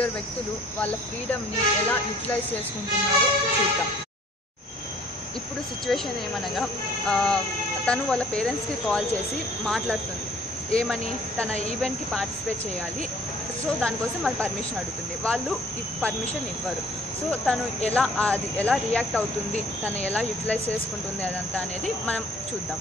ఇద్దరు వ్యక్తులు వాళ్ళ ఫ్రీడమ్ని ఎలా యూటిలైజ్ చేసుకుంటున్నారో చూద్దాం. ఇప్పుడు సిచ్యువేషన్ ఏమనగా తను వాళ్ళ పేరెంట్స్కి కాల్ చేసి మాట్లాడుతుంది. ఏమని, తన ఈవెంట్కి పార్టిసిపేట్ చేయాలి, సో దానికోసం వాళ్ళు పర్మిషన్ అడుగుతుంది. వాళ్ళు ఈ పర్మిషన్ ఇవ్వరు. సో తను ఎలా రియాక్ట్ అవుతుంది, తను ఎలా యూటిలైజ్ చేసుకుంటుంది అదంతా అనేది మనం చూద్దాం.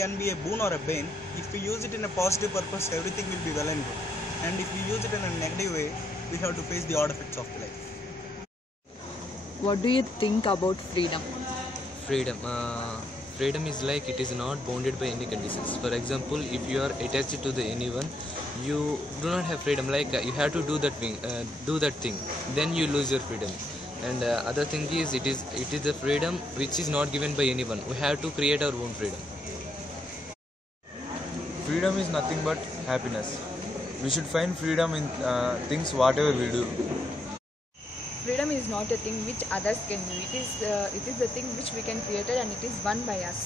Can be a boon or a bane. If we use it in a positive purpose, everything will be well and good. And if we use it in a negative way, we have to face the odd effects of life. What do you think about freedom? Freedom is like it is not bounded by any conditions. For example, if you are attached to anyone, you do not have freedom. Like you have to do that thing, then you lose your freedom. And other thing is it is the freedom which is not given by anyone. We have to create our own freedom. Freedom is nothing but happiness. We should find freedom in things whatever we do. Freedom is not a thing which others can do. It is the thing which we can create, and it is won by us.